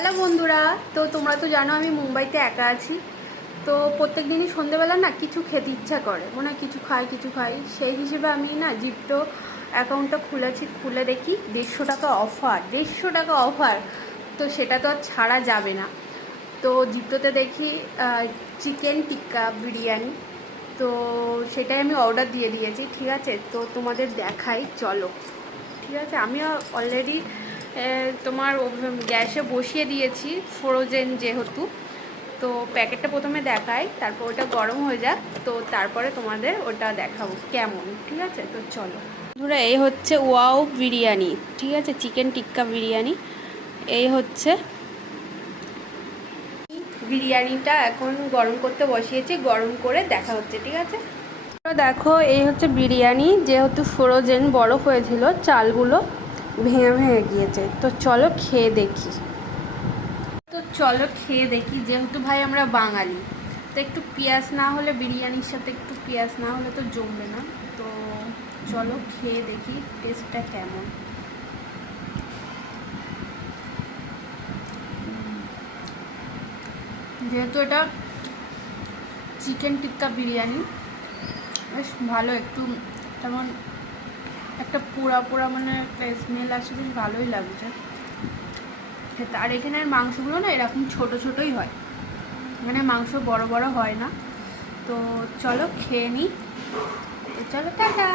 Hello বন্ধুরা, তো তোমরা তো জানো আমি মুম্বাইতে একা আছি। তো প্রত্যেক দিনই সন্ধ্যেবেলা না কিছু খেতে ইচ্ছা করে, মনে হয় কিছু খাই। সেই হিসেবে আমি না জিপ্টো অ্যাকাউন্টটা খুলেছি, খুলে দেখি 150 টাকা অফার। তো সেটা তো আর ছাড়া যাবে না। তো জিপ্টোতে দেখি চিকেন টিক্কা বিরিয়ানি, তো সেটাই আমি অর্ডার দিয়ে দিয়েছি। ঠিক আছে, তো তোমাদের দেখাই, চলো। ঠিক আছে, আমিও অলরেডি তোমার গ্যাসে বসিয়ে দিয়েছি, ফ্রোজেন যেহেতু। তো প্যাকেটটা প্রথমে দেখাই, তারপর ওটা গরম হয়ে যাক, তো তারপরে তোমাদের ওটা দেখাবো কেমন। ঠিক আছে, তো চলো বন্ধুরা, এই হচ্ছে ওয়াও বিরিয়ানি। ঠিক আছে, চিকেন টিক্কা বিরিয়ানি। এই হচ্ছে বিরিয়ানিটা, এখন গরম করতে বসিয়েছি, গরম করে দেখা হচ্ছে। ঠিক আছে, তো দেখো এই হচ্ছে বিরিয়ানি, যেহেতু ফ্রোজেন বরফ হয়েছিল, চালগুলো ভেঙে গিয়েছে। তো চলো খেয়ে দেখি। যেহেতু ভাই আমরা বাঙালি, তো একটু পেঁয়াজ না হলে, বিরিয়ানির সাথে একটু পেঁয়াজ না হলে তো জমবে না। তো চলো খেয়ে দেখি টেস্টটা কেমন। যেহেতু এটা চিকেন টিক্কা বিরিয়ানি, বেশ ভালো, একটু তেমন একটা পোড়া মানে একটা স্মেল আসে, বেশ ভালোই লাগছে। আর এখানের মাংসগুলো না এরকম ছোটোই হয়, এখানে মাংস বড় বড় হয় না। তো চলো খেয়ে নিই, চলো টাটা।